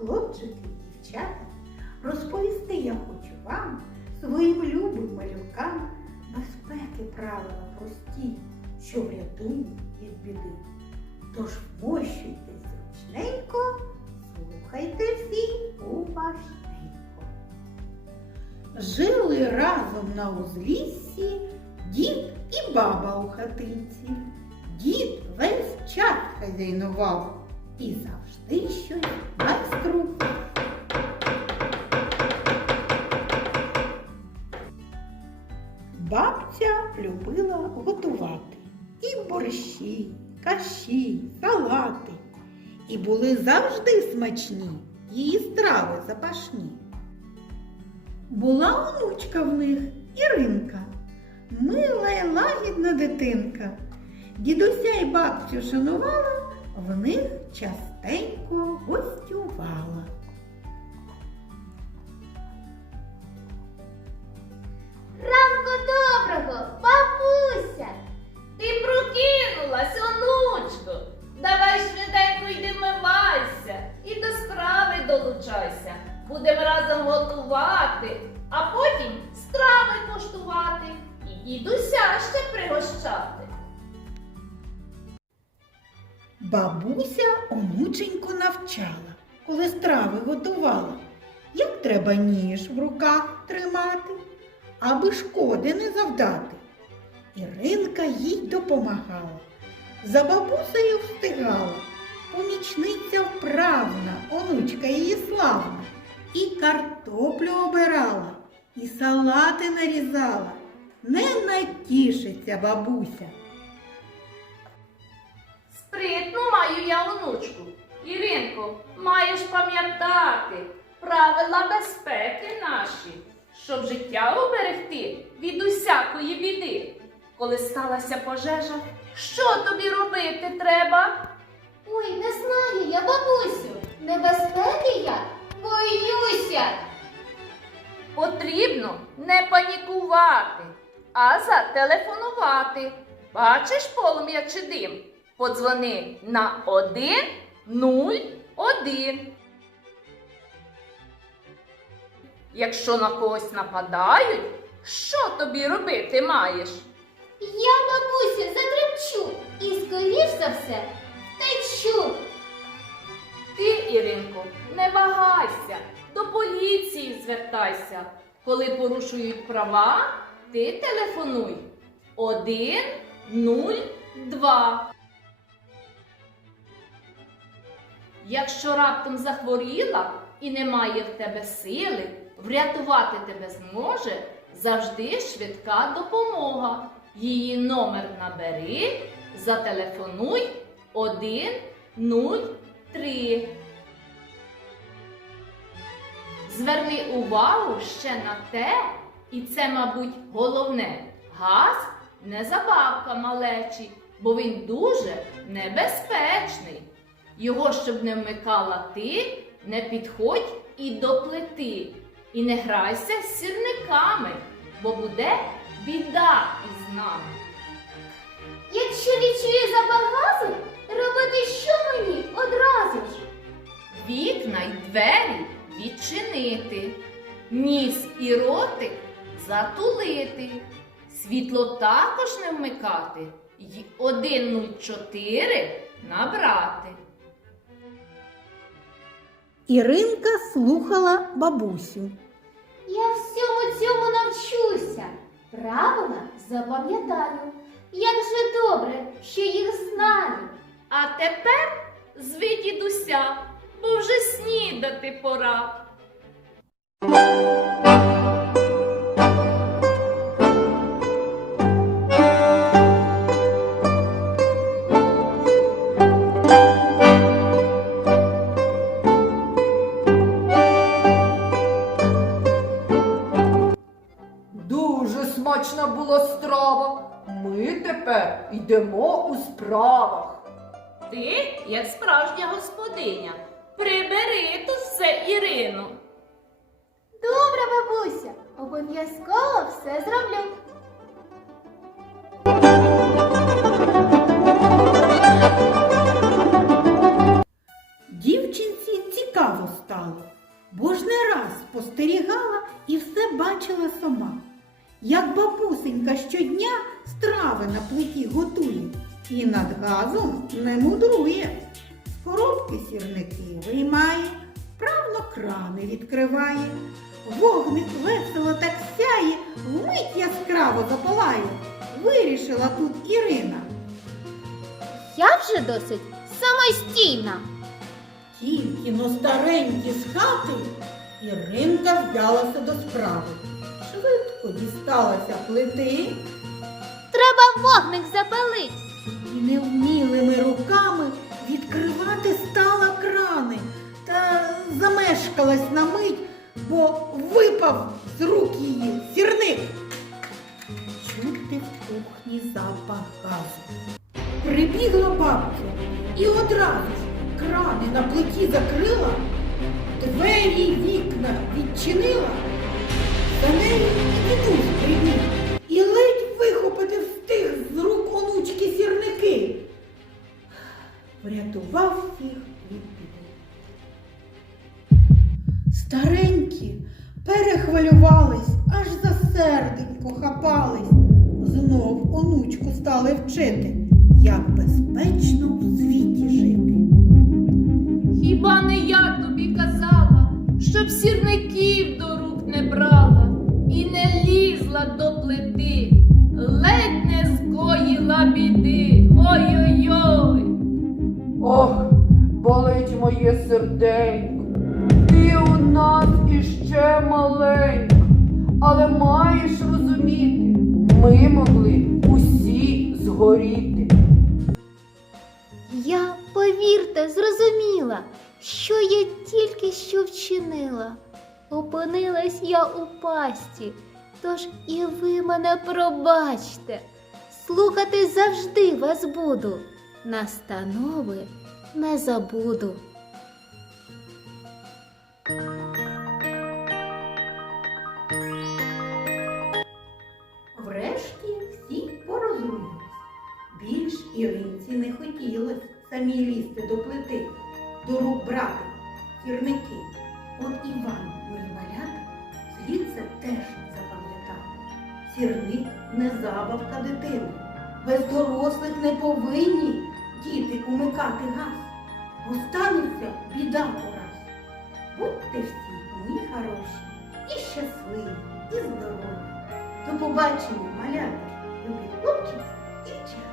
Хлопчики, дівчата. Розповісти я хочу вам, своїм любим малюкам, безпеки правила прості, що врятують від біди. Тож вмощуйтесь зручненько, слухайте всі уважненько. Жили разом на узліссі дід і баба у хатинці. Дід весь час хазяйнував і завжди щось майстрував. Бабця любила готувати і борщі, каші, салати. І були завжди смачні її страви запашні. Була онучка в них Іринка, мила й лагідна дитинка. Дідуся й бабцю шанувала, в них частенько гостювала. Ранку доброго, Бабуся онученько навчала, коли страви готувала, як треба ніж в руках тримати, аби шкоди не завдати. Іринка їй допомагала, за бабусею встигала, помічниця вправна, онучка її славна, і картоплю обирала, і салати нарізала. Не натішиться бабуся. Маю я онучку. Іринко, маєш пам'ятати правила безпеки наші, щоб життя уберегти від усякої біди. Коли сталася пожежа, що тобі робити треба? Ой, не знаю я, бабусю. Небезпеки я боюся. Потрібно не панікувати, а зателефонувати. Бачиш полум'я чи дим? Подзвони на 101. Якщо на когось нападають, що тобі робити маєш? Я, бабуся, затрепчу і, скоріш за все, втечу. Ти, Іринко, не вагайся, до поліції звертайся. Коли порушують права, ти телефонуй 102. Якщо раптом захворіла і немає в тебе сили, врятувати тебе зможе завжди швидка допомога. Її номер набери, зателефонуй 103. Зверни увагу ще на те, і це, мабуть, головне, газ не забавка малечі, бо він дуже небезпечний. Його, щоб не вмикала ти, не підходь і до плити, і не грайся з сірниками, бо буде біда із нами. Якщо відчую запах газу, робити що мені одразу ж? Вікна й двері відчинити, ніс і ротик затулити, світло також не вмикати й 104 набрати. Іринка слухала бабусю. Я всьому цьому навчуся. Правила запам'ятаю. Як же добре, що їх знаю. А тепер зви дідуся, бо вже снідати пора. йдемо у справах. Ти, як справжня господиня, прибери тут все Ірину. Добре, бабуся, обов'язково все зроблю. Дівчинці цікаво стало, бо ж не раз спостерігала і все бачила сама. Як бабусенька щодня страви на плиті готує і над газом не мудрує. З коробки сірники виймає, правно крани відкриває. Вогник весело так сяє, вмить яскраво запалає. Вирішила тут Ірина. Я вже досить самостійна. Тільки но старенькі з хати Іринка взялася до справи. Швидко дісталася плити Треба вогник запалить. і невмілими руками відкривати стала крани та замешкалась на мить, бо випав з рук її сірник. Чути в кухні запах газу. Прибігла бабця і одразу крани на плиті закрила, двері й вікна відчинила. За нею і дідусь прибіг стали вчити, як безпечно в світі жити. Хіба не я тобі казала, щоб сірників до рук не брала і не лізла до плити, ледь не скоїла біди. Ой-ой-ой. Ох, болить моє серденько. Ти у нас іще маленька, але маєш розуміти, ми могли усі згоріти. Я, повірте, зрозуміла, що я тільки що вчинила. Опинилась я у пасті, тож і ви мене пробачте. Слухати завжди вас буду. Настанови не забуду. Самі лізти до плити, до рук брати сірники. От Іван, мої малята, слід це теж запам'ятав. Сірник не забавка дитини. Без дорослих не повинні діти умикати газ. Бо станеться біда пораз. Будьте всі, мої хороші, і щасливі, і здорові. До побачення, малята, любі хлопчики і дівчата.